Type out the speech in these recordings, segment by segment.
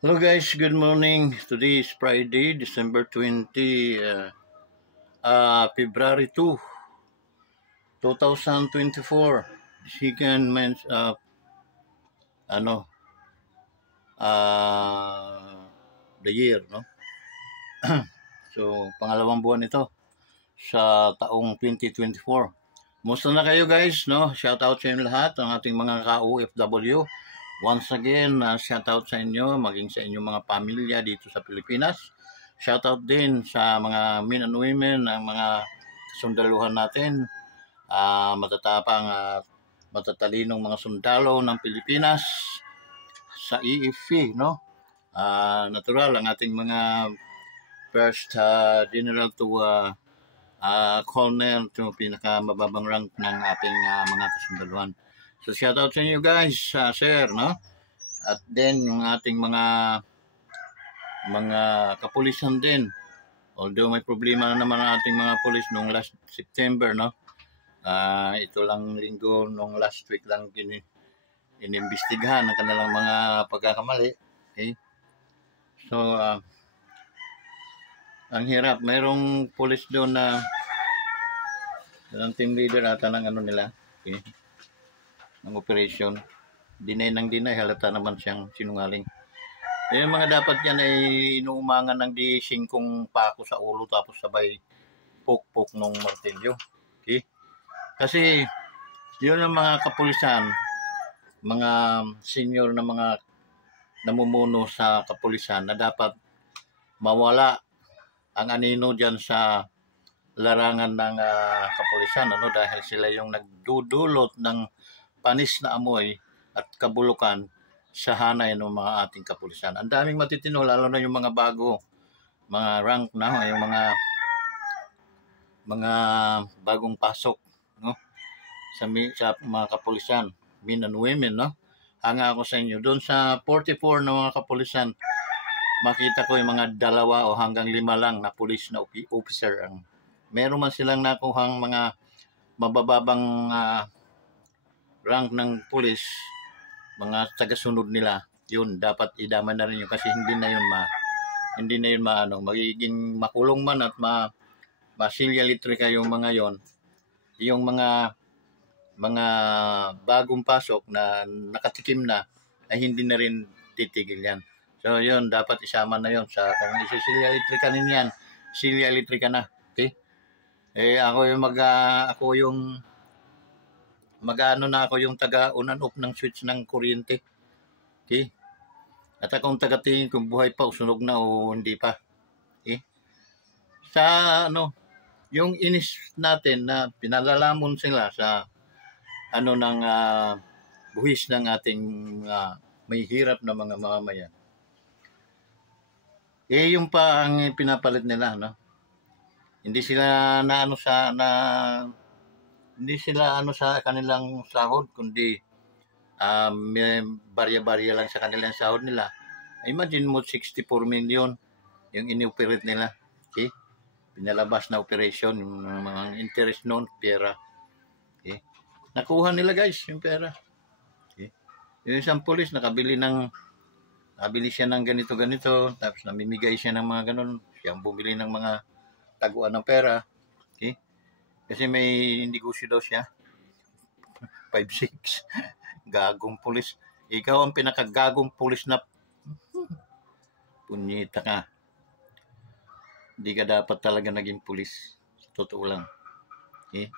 Hello guys, good morning. Today is Friday, December 20, February 2, 2024. Second month ano, the year, no? So, pangalawang buwan ito sa taong 2024. Musta na kayo guys, no? Shout out sa inyo lahat, ang ating mga ka-OFW. Once again, shout out sa inyo, maging sa inyong mga pamilya dito sa Pilipinas. Shout out din sa mga men and women, ang mga sundaluhan natin, matatapang at matatalinong mga sundalo ng Pilipinas sa EFP, no? Natural, ang ating mga first general to colonel to pinakamababang rank ng ating mga kasundaluhan. So shout out sa inyo guys, sir, no? At then yung ating mga kapulisan din. Although may problema na naman ang ating mga pulis nung last September, no? Ito lang linggo nung last week lang inimbestigahan ang kanilang mga pagkakamali. Okay? So ang hirap. Mayroong pulis doon na ang team leader ata ng ano nila. Okay? Ng operation. Dinay ng dinay. Halata naman siyang sinungaling. Yung mga dapat yan ay inuumangan ng di singkong pako sa ulo tapos sabay pok-pok nung martilyo. Okay? Kasi yun ang mga kapulisan, mga senior na mga namumuno sa kapulisan na dapat mawala ang anino dyan sa larangan ng kapulisan, ano, dahil sila yung nagdudulot ng panis na amoy at kabulukan sa hanay ng mga ating kapulisan. Ang daming matitino, lalo na yung mga bago, mga rank na, yung mga bagong pasok, no, sa mga kapulisan, men and women, no. Hanga ako sa inyo doon sa 44 na mga kapulisan, makita ko yung mga 2 o hanggang 5 lang na pulis na officer ang meron man silang nakuhang mga mabababang rank ng pulis, mga tagasunod nila, yun dapat idama na rin yun kasi hindi na yun magiging makulong man at masilya litre yung mga yon, yung mga bagong pasok na nakatikim na ay hindi na rin titigil yan. So yun, dapat isama na yun sa kung isisilya litre ka ninyan, silya litre ka na. Okay? Ako yung taga-on-off ng switch ng kuryente. Okay? At akong taga-tingin kung buhay pa o sunog na o hindi pa. Okay? Sa yung inis natin na pinalalamon sila sa ng buhis ng ating may hirap na mga mamamayan. Yung pa ang pinapalit nila, no? Hindi sila sa kanilang sahod, kundi may barya-barya lang sa kanilang sahod nila. Imagine mo 64 million yung inoperate nila. Okay? Pinalabas na operation, yung mga interest noon, pera. Okay? Nakuha nila guys yung pera. Okay? Yung isang pulis nakabili siya ng ganito-ganito, tapos namimigay siya ng mga ganun. Siyang bumili ng mga taguan ng pera. Okay? Kasi may negosyo daw siya. 5-6. Gagong pulis. Ikaw ang pinakagagong pulis na punyita ka. Hindi ka dapat talaga naging pulis. Totoo lang. Okay?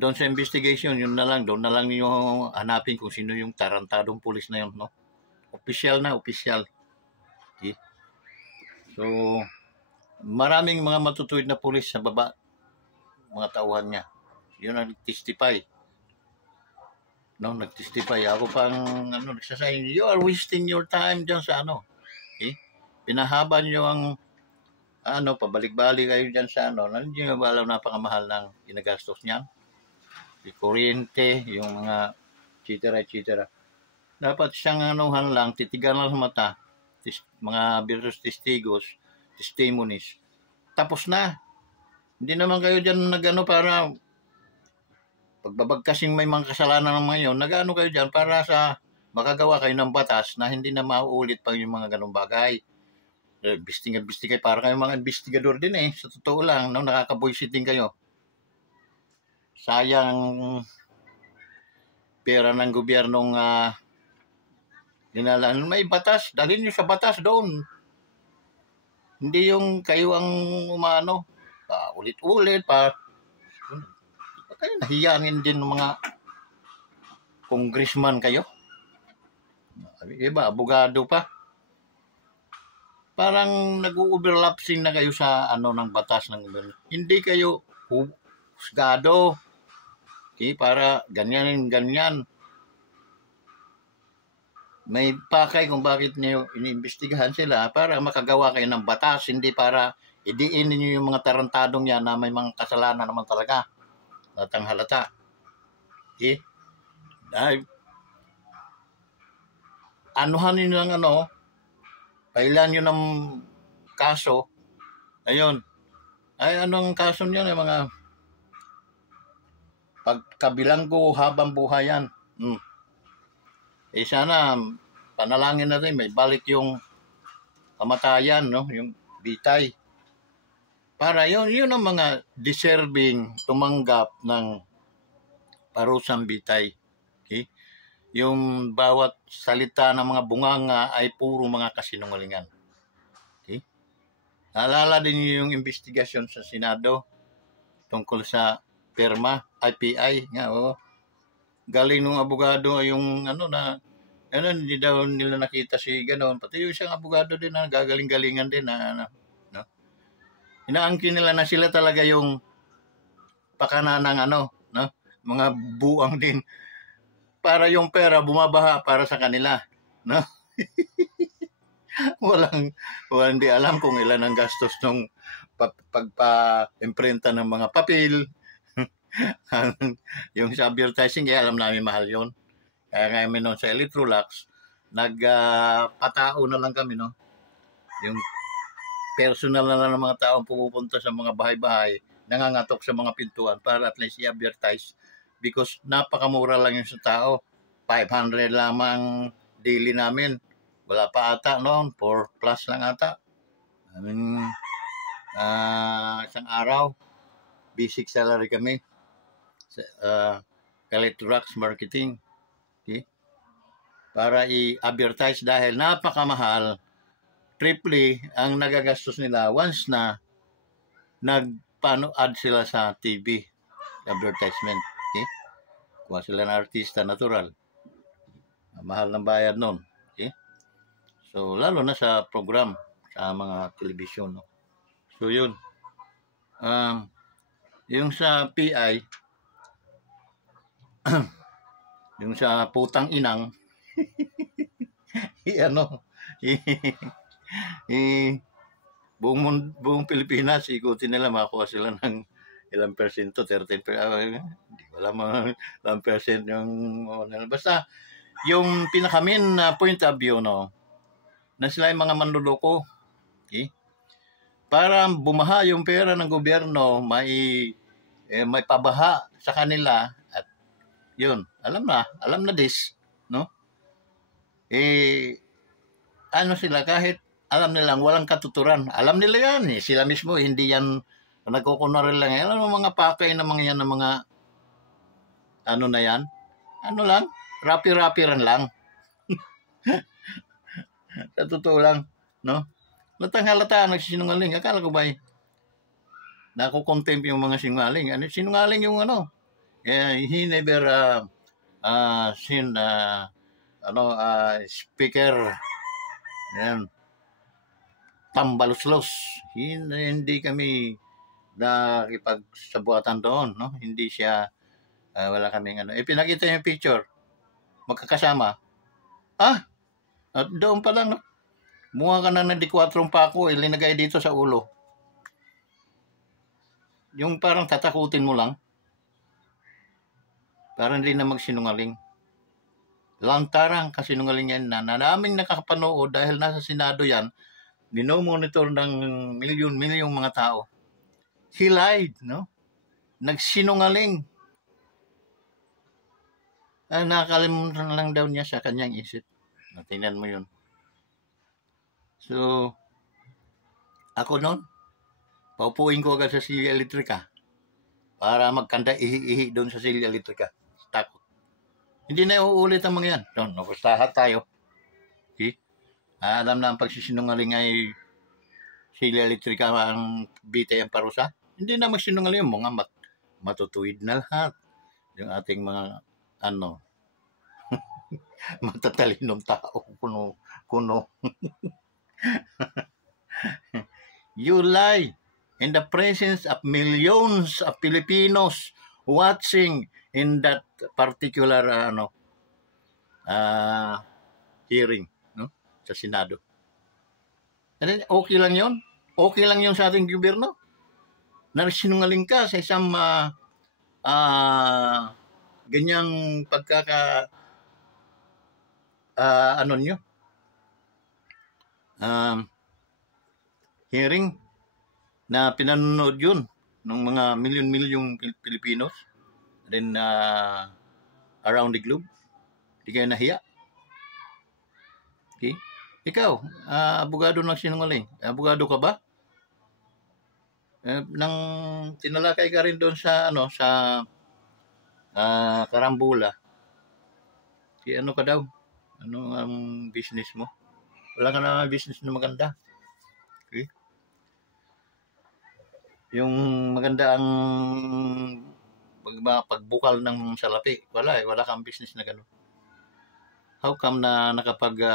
Doon sa investigation, doon na lang yung hanapin kung sino yung tarantadong pulis na yun, no? Official na, official. Okay? So, maraming mga matutuwid na pulis sa baba, mga tauhan niya. Yun ang nag-testify. No, nag-testify. Ako pang nagsasabi, you are wasting your time dyan sa Okay? Pinahaba nyo ang pabalik-balik kayo dyan sa hindi nyo ba alam napakamahal ng ginagastos niyan? Yung kuryente, yung mga etc. Dapat siyang lang, titigan lang sa mata, mga versus testimonies. Tapos na. Hindi naman kayo dyan para pagbabagkasing may mga kasalanan ng mga yun, kayo dyan para sa makagawa kayo ng batas na hindi na mauulit pa yung mga ganong bagay. Imbestiga, para kayong mga investigador din eh. Sa totoo lang, no, nakaka-buisit din kayo. Sayang pera ng gobyernong dinalaan. May batas, dalhin nyo sa batas doon. Hindi yung kayo ang umano, ulit-ulit, kayo nahiyangin din ng mga congressman kayo. Iba, abogado pa. Parang nag-overlapsing na kayo sa ng batas ng gobyerno. Hindi kayo husgado. Okay, para ganyan. May pakay kung bakit niyo iniimbestigahan sila para makagawa kayo ng batas, hindi para idiin niyo yung mga tarantadong yan na may mga kasalanan naman talaga. Latang halata. Okay? Dahil anuhan niyo ng kailan nyo ng kaso, ayun, ay anong kaso niyo ng mga pagkabilanggo habang buhay yan. Sana panalangin natin may balik yung kamatayan, no, yung bitay. Para yun ang mga deserving tumanggap ng parusang bitay. Okay? Yung bawat salita ng mga bunganga ay puro mga kasinungalingan. Okay? Naalala din niyo yung investigasyon sa Senado tungkol sa PERMA, IPI nga, galing nung abogado yung hindi daw nila nakita si ganoon, pati yung isang abogado din na gagaling-galingan din no? Inaangkin nila na sila talaga yung pakananang no? Mga buang din para yung pera bumabaha para sa kanila, no? Walang di alam kung ilan ang gastos nung pagpa-imprenta ng mga papel. Yung sa advertising, kaya alam namin mahal yun. Kaya kami noon sa Electrolux, patao na lang kami, no? Yung personal na lang ng mga taong pumupunta sa mga bahay-bahay, nangangatok sa mga pintuan para at least i-advertise because napakamura lang yung sa tao. 500 lamang daily namin. Wala pa ata noon, 4 plus lang ata. Isang araw, basic salary kami. Electrolux marketing. Okay? Para i-advertise dahil napakamahal, triple ang nagagastos nila once na nagpano-ad sila sa TV advertisement. Okay? Kuha sila ng artista natural. Mahal ng bayad nun. Okay? So, lalo na sa program, sa mga telebisyon. No? So, yun. Yung sa PI, yung sa putang inang, buong Pilipinas, ikutin nila, makakuha sila ng ilang percento, 13%, hindi ko alam ilang percent yung, basta, yung pinakamin na point of view, no, na sila yung mga manluloko, okay? Para bumaha yung pera ng gobyerno, may pabaha sa kanila, at yun, alam na this, no? Sila, kahit alam nilang walang katuturan, alam nila yan, sila mismo, hindi yan, nagkukunwari lang, alam mo mga pakay na mga yan, na mga, na yan, lang, rapi-rapiran lang. Sa totoo lang, no? Latang-halata, nagsisinungaling, akala ko ba nakukontempt yung mga sinungaling, sinungaling yung he never speaker, yan, tambaluslos, hindi kami nakipagsabuatan doon, no? Hindi siya, wala kaming pinakita yung picture, magkakasama, at doon pa lang, no? Mukha ka na ng D4 pa ako, ilinagay dito sa ulo. Yung parang tatakutin mo lang. Parang hindi na magsinungaling. Lantarang kasinungaling yan na naming nakakapanood dahil nasa Senado yan, minomonitor ng milyon-milyong mga tao. He lied, no? Nagsinungaling. Nakakalimutan lang daw niya sa kanyang isip. Tingnan mo yun. So, ako noon, paupuin ko agad sa silya elektrika para magkanda ihi-ihi doon sa silya elektrika. Takot. Hindi na uulit ang mga yan. Doon, nagustahan tayo. Okay? Alam na ang pagsisinungaling ay silya elektrika ang bitay ang parusa. Hindi na magsinungaling yung mga matutuwid na lahat. Yung ating mga matatalinong tao. Kuno. You lie in the presence of millions of Filipinos watching in that particular hearing, no, sa Senado. And then, okay lang yon? Okay lang yon sa ating gobyerno? Na sinungaling ka sa isang ganyang pagkaka nyo? Hearing na pinanonood yun ng mga milyon-milyong Pilipinos then around the globe. Di kayo nahiya. Okay? Ikaw, abogado ng sinungaling. Abogado ka ba? Nang tinalakay ka rin doon sa Karambula. Ano ka daw? Ano ang business mo? Wala ka na business na maganda. Okay? Yung maganda ang pagbukal ng salapi. Wala kang business na gano'n. How come na nakapag ka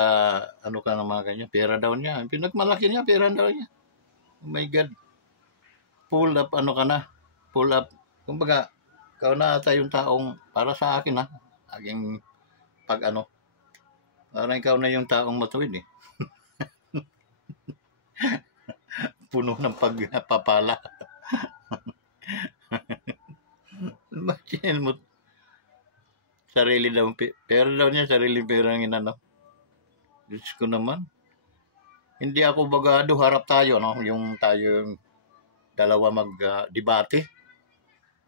ng mga ganyan? Pera daw niya. Pinagmalaki niya, pera daw niya. Oh my God. Pull up ka na. Pull up. Kumbaga, ikaw na tayong taong para sa akin aking parang ikaw na yung taong matuwid eh. Puno ng pagpapala. Bakit mo sarili daw, pera daw niya, sarili pera ng inano. Diyos ko naman. Hindi ako bagado, harap tayo, yung tayo dalawa mag-debate.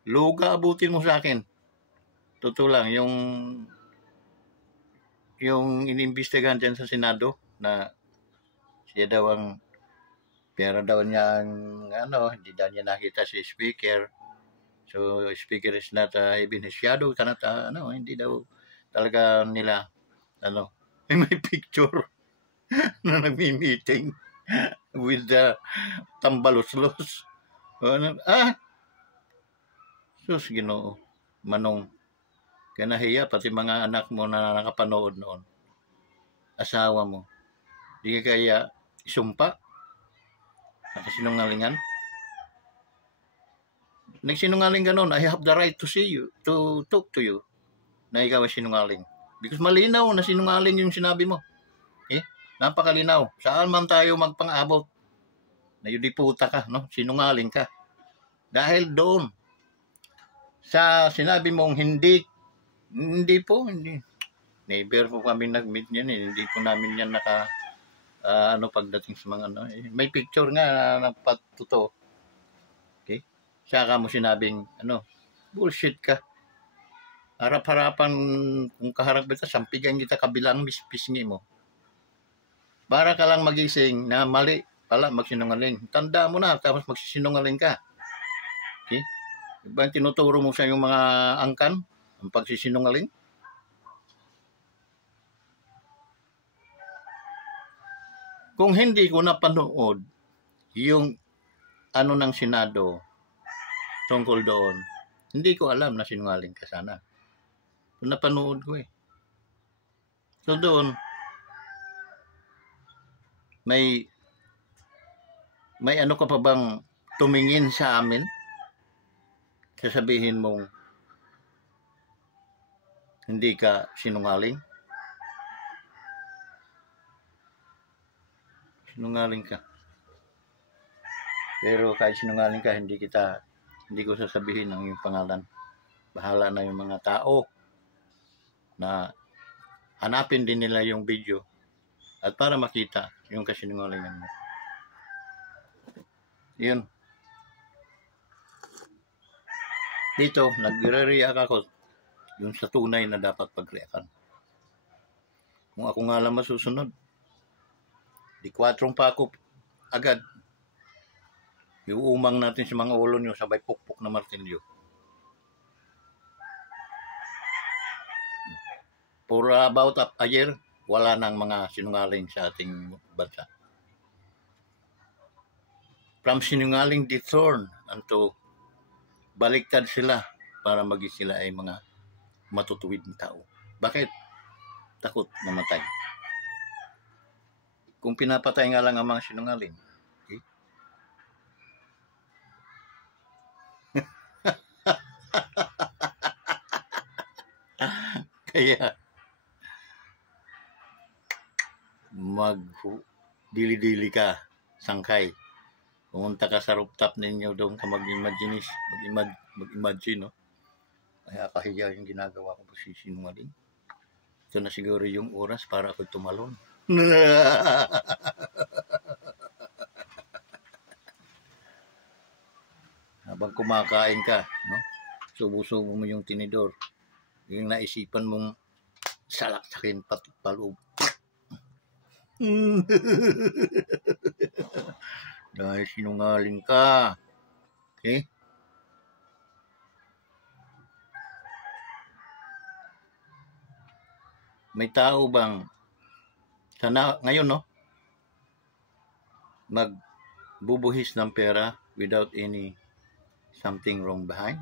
Luga, abutin mo sa akin. Totoo lang, yung inimbestigahan dyan sa Senado na siya daw ang pera daw niya hindi daw niya nakita si Speaker. So, Speaker is not beneficiado, hindi daw talaga nila, may picture na nagmi-meeting with the tambalos-los. Sus, Ginoo, Manong, kaya nahiya, pati mga anak mo na nakapanood noon, asawa mo, di ka kaya isumpa, nakasinungalingan. Nagsinungaling ka noon, I have the right to see you, to talk to you, na ikaw ay sinungaling. Because malinaw na sinungaling yung sinabi mo. Napakalinaw. Saan man tayo magpang-abot na yudiputa ka, sinungaling ka. Dahil doon, sa sinabi mong hindi. Never po kami nag-meet niyan Hindi po namin yan pagdating sa mga May picture nga na nagpatuto. Okay? Saka mo sinabing, bullshit ka. Harap-harapan, kung kaharap kita, sampigan kita kabilang pisngi mo. Para ka lang magising na mali pala magsinungaling. Tanda mo na, tapos magsisinungaling ka. Okay? Diba tinuturo mo sa yung mga angkan ang pagsisinungaling? Kung hindi ko napanood yung ng Senado tungkol doon, hindi ko alam na sinungaling ka sana. Kung napanood ko So doon, may ka pa bang tumingin sa amin? Sasabihin mong hindi ka sinungaling? Sinungaling ka. Pero kahit sinungaling ka, hindi ko sasabihin ang iyong pangalan. Bahala na yung mga tao na hanapin din nila yung video at para makita yung kasinungalingan mo. Yun. Dito, nagre-react ako Yun sa tunay na dapat pagreakan. Kung ako nga lang masusunod, di 4 pa ako agad. Iuumang natin si mga ulo nyo, sabay pukpok na martilyo. For about a year, wala nang mga sinungaling sa ating bansa. From sinungaling dethorn unto baliktad sila para maging sila ay mga matutuwid na tao. Bakit? Takot namatay. Kung pinapatay nga lang ang mga sinungaling, okay? Kaya dili-dili ka, sangkay. Pumunta ka sa rooftop ninyo, doon ka mag-imagine, no? Kaya kahiya yung ginagawa ko po si sinungaling. Ito na siguro yung oras para ako tumalon. Habang kumakain ka, no? Subo-subo mo yung tinidor. Yung naisipan mong salaksakin paloob. Dahil sinungaling ka. Okay? May tao bang sana ngayon, no? Magbubuhis ng pera without any something wrong behind?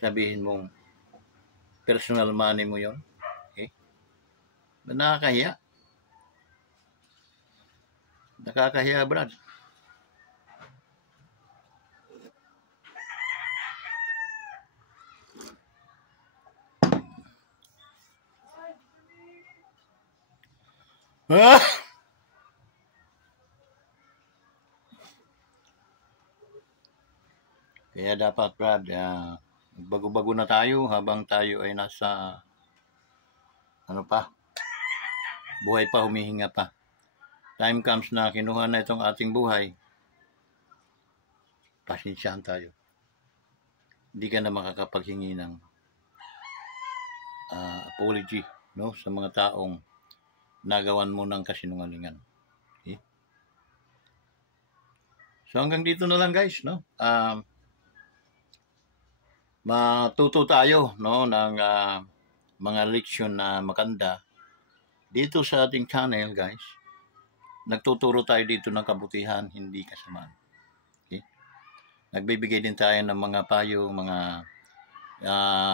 Sabihin mong personal money mo yon. Okay? Nakakahiya. Nakakahiya, Brad. Kaya dapat, Brad, bago-bago na tayo habang tayo ay nasa buhay pa, humihinga pa. Time comes na kinuha na itong ating buhay, pasensyahan tayo. Hindi ka na makakapaghingi ng apology, no, sa mga taong nagawan mo ng kasinungalingan. Okay? So hanggang dito na lang, guys, no? Matuto tayo, no, ng mga leksyon na maganda dito sa ating channel, guys. Nagtuturo tayo dito ng kabutihan, hindi kasamaan. Okay? Nagbibigay din tayo ng mga payo, mga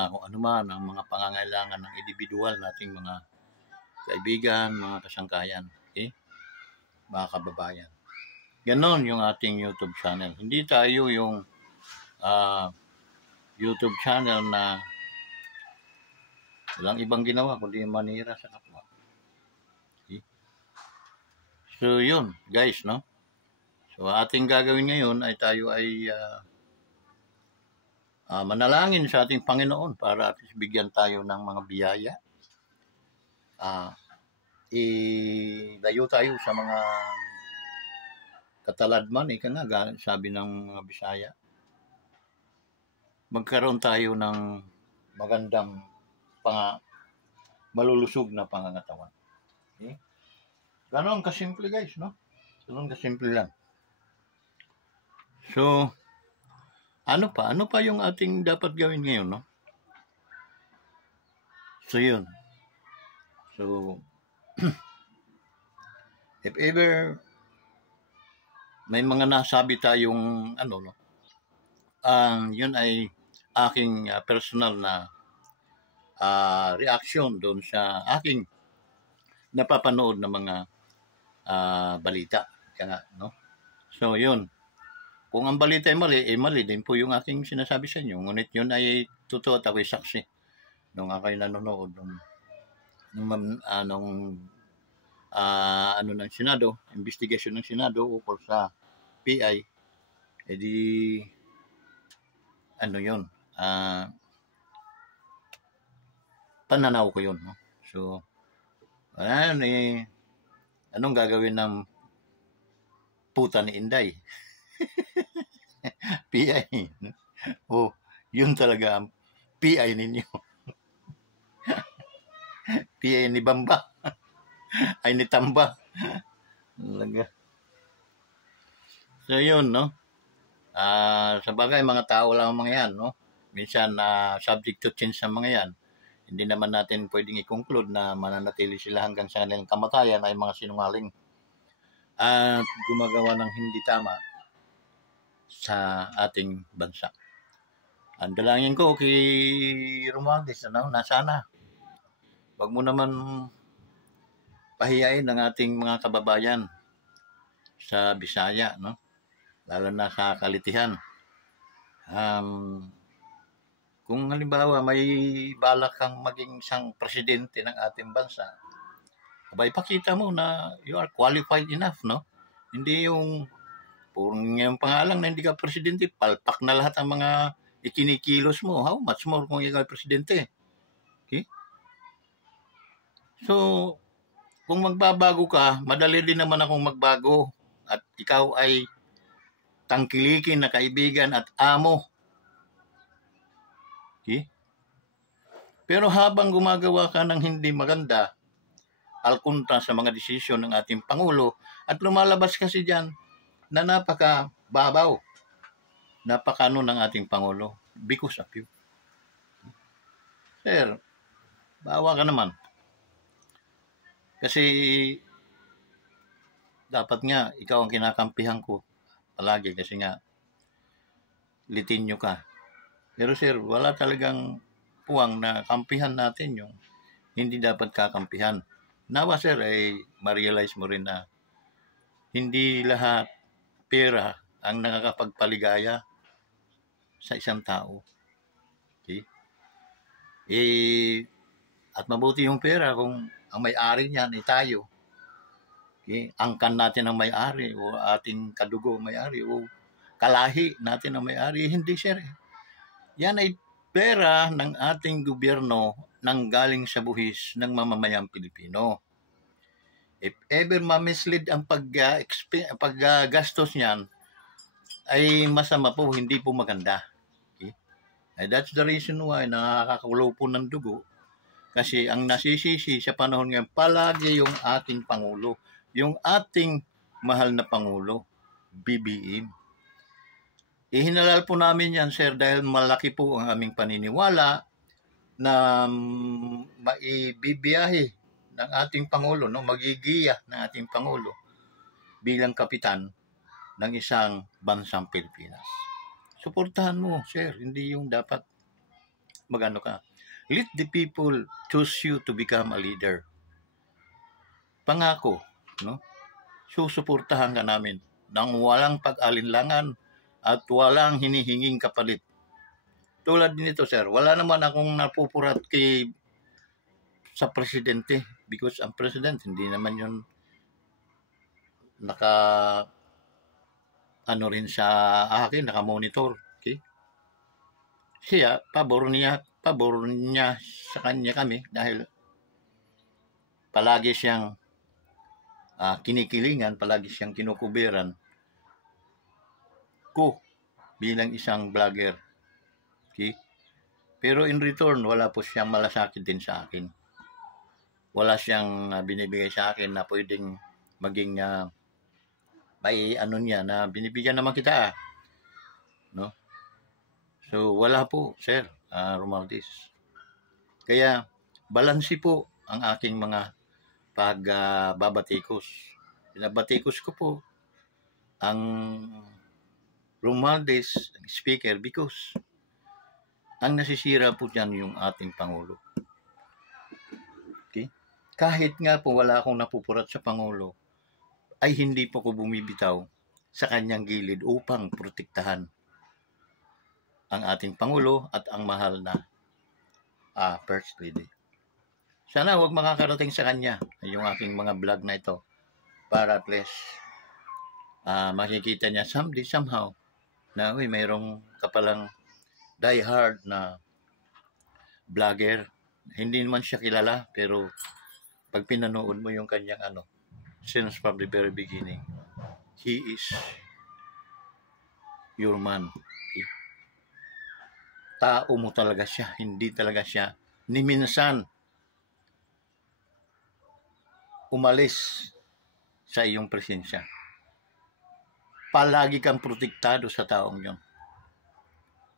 kung ano man, ang mga pangangailangan ng individual nating mga kaibigan, mga kasangkayan. Okay? Mga kababayan. Ganon yung ating YouTube channel. Hindi tayo yung YouTube channel na walang ibang ginawa kundi manira sa kapwa. Okay? So yun, guys, no? So ating gagawin ngayon ay tayo ay manalangin sa ating Panginoon para at least bigyan tayo ng mga biyaya. Ilayo tayo sa mga kataladman, ika nga, sabi ng mga Bisaya. Magkaroon tayo ng magandang malulusog na pangangatawan. Okay? Ganon kasimple, guys, no? Ganon kasimple lang. So, ano pa yung ating dapat gawin ngayon, no? So, yun. So, if ever may mga nasabi tayong no? Yun ay aking personal na reaction doon sa aking napapanood na mga balita. Kaya, no? So, yun. Kung ang balita ay mali din po yung aking sinasabi sa inyo. Ngunit yun ay totoo at ako'y saksi. Nung ako'y nanonood ng Senado, investigation ng Senado ukol sa PI, edi yun, pananaw ko yun, no? So, anong gagawin ng puta ni Inday? PI. Yun talaga PI ninyo. PI ni Bamba. Ay ni Tamba. Talaga. So yun, no? Sa bagay, mga tao lang ang mga yan, no? Minsan, subject to change sa mga yan. Hindi naman natin pwedeng i-conclude na mananatili sila hanggang sa kanilang kamatayan ay mga sinungaling at gumagawa ng hindi tama sa ating bansa. Ang dalangin ko kay Romualdez, nasana. Wag mo naman pahiyain ang ating mga kababayan sa Bisaya, no? Lalo na sa Kalitihan. Kung halimbawa may balak kang maging isang presidente ng ating bansa, abay pakita mo na you are qualified enough, no? Hindi yung purong yung pangalan na hindi ka presidente, palpak na lahat ang mga ikinikilos mo. How much more kung ikaw ay presidente? Okay? So, kung magbabago ka, madali din naman akong magbago. At ikaw ay tangkilikin na kaibigan at amo. Okay? Pero habang gumagawa ka ng hindi maganda, alkontra sa mga desisyon ng ating Pangulo, at lumalabas kasi dyan na napaka-babaw, napakano ng ating Pangulo because of you. Sir, bawa ka naman. Kasi dapat nga, ikaw ang kinakampihan ko palagi kasi nga litinyo ka. Pero sir, wala talagang puwang na kampihan natin yung hindi dapat kakampihan. Nawa sir, ay ma-realize mo rin na hindi lahat pera ang nakakapagpaligaya sa isang tao. Okay? At mabuti yung pera kung ang may-ari niyan ay tayo. Okay? Angkan natin ang may-ari o ating kadugo may-ari o kalahi natin ang may-ari. Hindi sir. Yan ay pera ng ating gobyerno nang galing sa buhis ng mamamayang Pilipino. If ever ma-mislead ang paggastos niyan, ay masama po, hindi po maganda. Okay? That's the reason why nakakakulo po ng dugo. Kasi ang nasisisi sa panahon ngayon, palagi yung ating Pangulo. Yung ating mahal na Pangulo, BBM. Ihinalal po namin yan, sir, dahil malaki po ang aming paniniwala na maibibiyahe ng ating Pangulo, no? Magigiya ng ating Pangulo bilang kapitan ng isang bansang Pilipinas. Suportahan mo, sir. Hindi yung dapat magano ka. Let the people choose you to become a leader. Pangako, no? Susuportahan ka namin nang walang pag-alinlangan at walang hinihinging kapalit. Tulad nito, sir, wala naman akong napupurat sa presidente because ang president hindi naman yun rin sa akin, naka-monitor. Okay? Siya, pabor niya sa kanya kami dahil palagi siyang kinikilingan, palagi siyang kinukubiran ko bilang isang vlogger. Okay? Pero in return, wala po siyang malasakit din sa akin. Wala siyang binibigay sa akin na pwedeng maging may ano niya na binibigyan naman kita. No? So, wala po, sir, Romualdez. Kaya, balansi po ang aking mga pagbabatikos. Binabatikos ko po ang Romualdez, speaker, because ang nasisira po dyan yung ating Pangulo. Okay? Kahit nga po wala akong napupurat sa Pangulo, ay hindi po ko bumibitaw sa kanyang gilid upang protektahan ang ating Pangulo at ang mahal na First Lady. Sana huwag makakarating sa kanya yung aking mga vlog na ito para at least makikita niya someday, somehow na mayroong kapalang die-hard na vlogger. Hindi naman siya kilala pero pag pinanood mo yung kanyang since from the very beginning, he is your man. Okay? tao mo talaga siya, hindi talaga siya ni minsan umalis sa iyong presensya. Palagi kang protektado sa taong yon.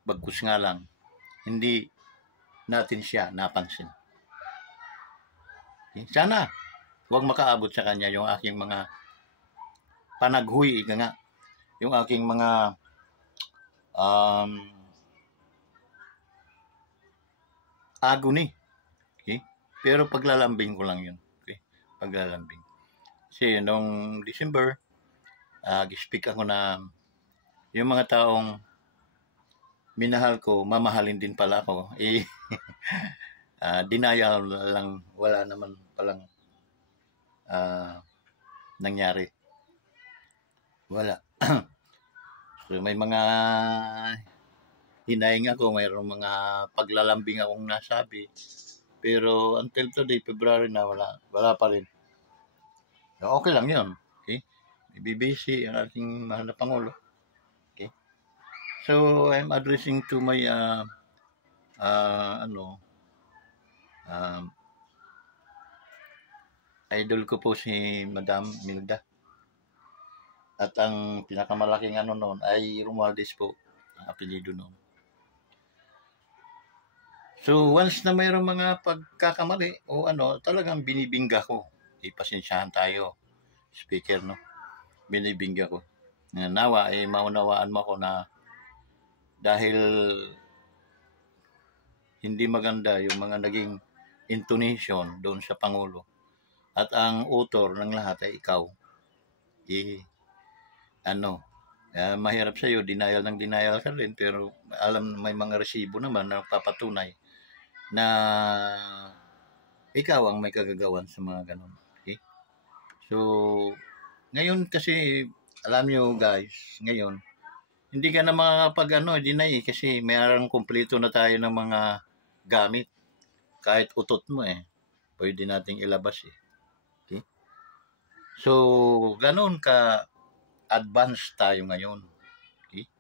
Bagkus nga lang, hindi natin siya napansin. Sana, huwag makaabot sa kanya yung aking mga panaghuy, nga, yung aking mga agony. Okay? Pero paglalambing ko lang yun. Okay? Paglalambing. Kasi noong December, speak ako na yung mga taong minahal ko, mamahalin din pala ako. Denial lang, wala naman palang nangyari. Wala. So may mga hinaing ako, mayroong mga paglalambing akong nasabi. Pero until today, February na, wala pa rin. So, okay lang yun. Okay? Ibibisi ang aking mahal na Pangulo. Okay? So, I'm addressing to my idol ko po si Madam Milda. At ang pinakamalaking noon ay Romualdez po, ang apelyido noon. So, once na mayroong mga pagkakamali o talagang binibingga ko. Pasensyahan tayo, speaker, no? Binibingga ko. Nawa, maunawaan mo ako na dahil hindi maganda yung mga naging intonation doon sa Pangulo. At ang author ng lahat ay ikaw. Mahirap sa'yo, denial ka rin, pero alam, may mga resibo naman na papatunay na ikaw ang may kagagawan sa mga ganun. Okay? So, ngayon kasi, alam nyo guys, ngayon, hindi ka na makakapag-deny kasi mayroong kumpleto na tayo ng mga gamit. Kahit utot mo pwede nating ilabas Okay? So, ganun ka advanced tayo ngayon. Okay?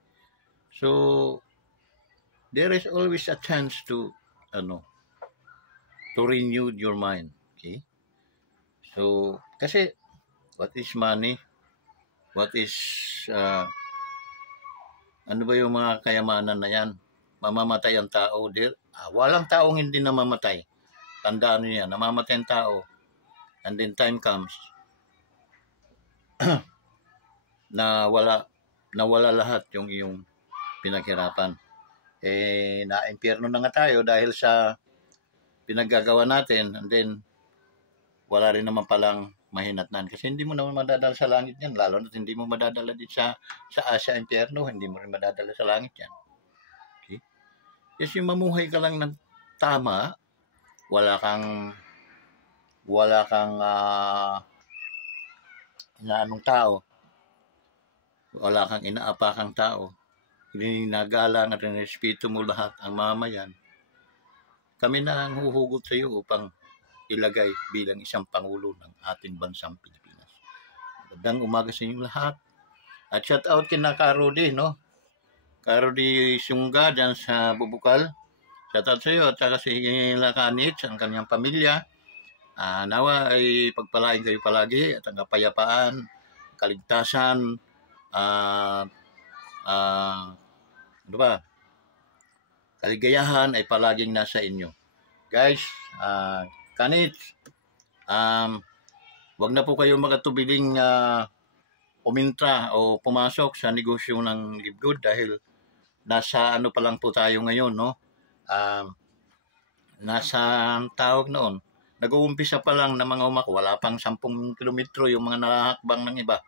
So, there is always a chance to renew your mind. Okay? So, kasi what is money? What is ano ba yung mga kayamanan na yan? Mamamatay ang tao. Walang taong hindi namamatay. Tandaan nyo yan, namamatay ang tao. And then time comes na wala lahat yung iyong pinaghirapan. Na-impyerno na nga tayo dahil sa pinaggagawa natin, and then wala rin naman palang mahinatnan. Kasi hindi mo naman madadala sa langit yan, lalo na hindi mo madadala din sa Asya impyerno, hindi mo rin madadala sa langit yan. Okay? Kasi mamuhay ka lang ng tama, wala kang inaanong tao, wala kang inaapakang tao, ginagalang at respeto mo lahat ang mamayan, kami na ang huhugot sa iyo upang ilagay bilang isang Pangulo ng ating bansang Pilipinas. Magandang umaga sa inyong lahat. At shout out kina Karodi, no? Karodi Sungga dyan sa Bubukal. Shout out sa iyo at saka si Lakanit, ang kanyang pamilya. Nawa ay pagpalain kayo palagi at ang kapayapaan, kaligtasan, kaligayahan ay palaging nasa inyo. Guys, Kanit, wag na po kayo magatubiling umintra o pumasok sa negosyo ng Live Good dahil nasa pa lang po tayo ngayon, no? Nasa tawag noon, nag-uumpisa pa lang na mga wala pang 10 kilometro yung mga nakahakbang ng iba.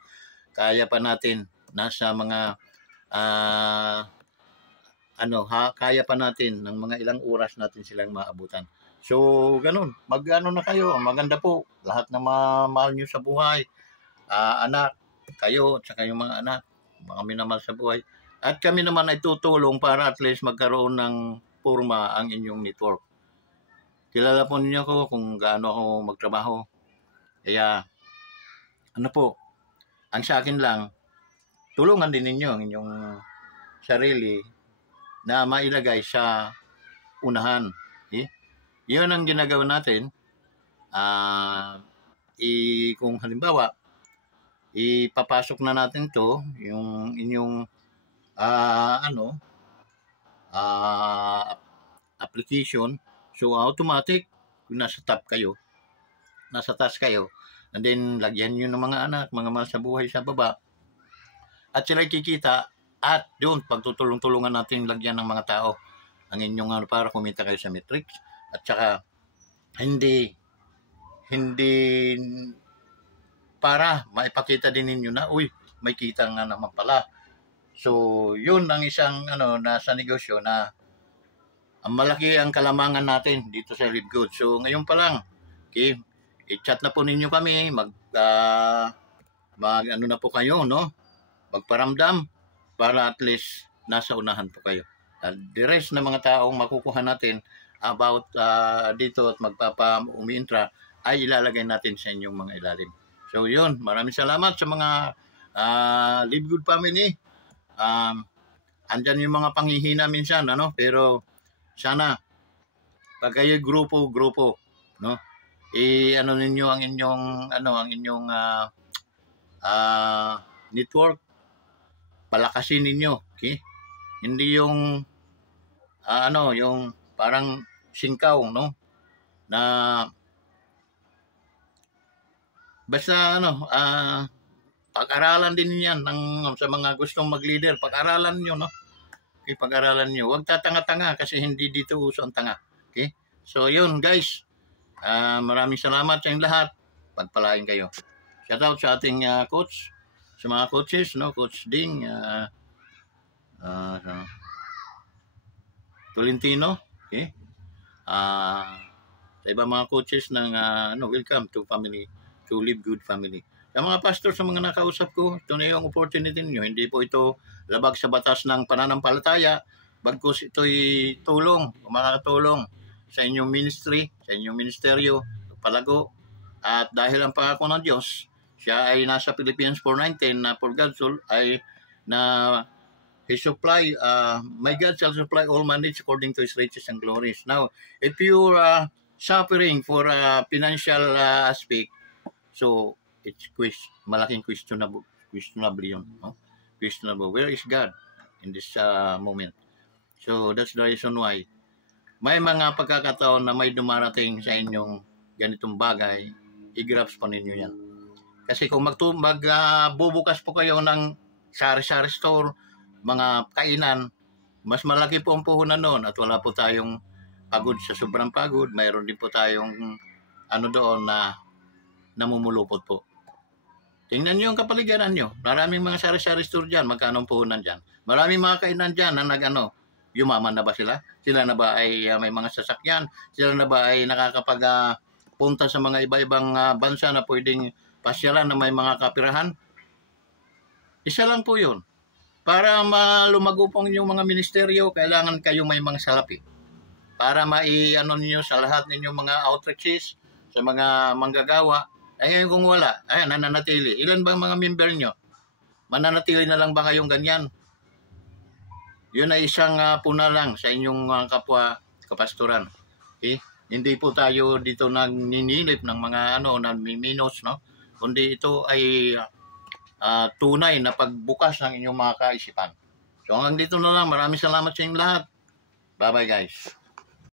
Kaya pa natin, nasa mga kaya pa natin ng mga ilang oras natin silang maabutan. So, ganun. Na kayo. Maganda po. Lahat ng mahal nyo sa buhay. Anak, kayo, at saka yung mga anak. Mga minamahal sa buhay. At kami naman ay tutulong para at least magkaroon ng purma ang inyong network. Kilala po ninyo ako kung gaano ako magtrabaho. Kaya, ang sa akin lang, tulungan din ninyo ang inyong sarili na mailagay sa unahan. Okay? Yun ang ginagawa natin. Kung halimbawa, ipapasok na natin to yung inyong application. So automatic, kung nasa taas kayo, and then lagyan nyo ng mga anak, mga mahal sa buhay sa baba, at sila kikita, at doon pagtutulong-tulungan natin lagyan ng mga tao ang inyong para kumita kayo sa metrics, at saka hindi para maipakita din ninyo na may kita nga naman pala. So yun ang isang nasa negosyo na ang malaki ang kalamangan natin dito sa Live Good. So ngayon pa lang, okay, i-chat na po ninyo kami, mag na po kayo, no? Magparamdam para at least nasa unahan po kayo. The rest na mga taong makukuha natin about dito at umiintra ay ilalagay natin sa inyong mga ilalim. So yun, maraming salamat sa mga Live Good family. Andyan yung mga panghihina minsan, pero sana pag kayo grupo, no? Ninyo ang inyong network, palakasin ninyo, okay? Hindi yung yung parang singkaw, no? Na basta pag-aralan din yan sa mga gustong mag-leader, pag-aralan nyo, no? Okay, pag-aralan nyo. Huwag tatanga-tanga kasi hindi dito uso ang tanga. Okay? So yun guys, maraming salamat sa inyong lahat. Pagpalain kayo. Shout out sa ating coach, sa mga coaches, no? Coach Ding, Tolentino, okay? Sa ibang mga coaches ng welcome to Live Good family. Sa mga pastor, sa mga nakausap ko, ito na yung opportunity niyo. Hindi po ito labag sa batas ng pananampalataya, bagkus ito'y makakatulong sa inyong ministry, sa inyong ministeryo, palago. At dahil ang pangako ng Diyos, siya ay nasa Philippians 4:19 na for God's soul ay na He supply, my God shall supply all my needs according to His riches and glories. Now, if you are suffering for financial aspect, so it's malaking questionable yun. No? Questionable. Where is God in this moment? So that's the reason why may mga pagkakataon na may dumarating sa inyong ganitong bagay, i-grabs pa ninyo yan. Kasi kung magbubukas po kayo ng sari-sari store, mga kainan, mas malaki po ang puhunan noon at wala po tayong pagod sa sobrang pagod. Mayroon din po tayong doon na namumulupot po. Tingnan nyo yung kapaligiran nyo. Maraming mga sari-sari store dyan. Magkano ang puhunan dyan? Maraming mga kainan dyan na yumaman na ba sila? Sila na ba ay may mga sasakyan? Sila na ba ay nakakapag-punta sa mga iba-ibang bansa na pwedeng pasyalan na may mga kapirahan? Isa lang po yun. Para lumago po yung mga ministeryo, kailangan kayo may mga salapi. Para niyo sa lahat ninyong mga outreaches, sa mga manggagawa. Ngayon kung wala, nananatili. Ilan ba mga member nyo? Mananatili na lang ba kayong ganyan? Yun ay isang puna lang sa inyong kapwa kapastoran. Okay? Hindi po tayo dito naninilip ng mga nanmiminos, no? Kundi ito ay tunay na pagbukas ng inyong mga kaisipan. So hanggang dito na lang. Maraming salamat sa inyong lahat. Bye-bye guys.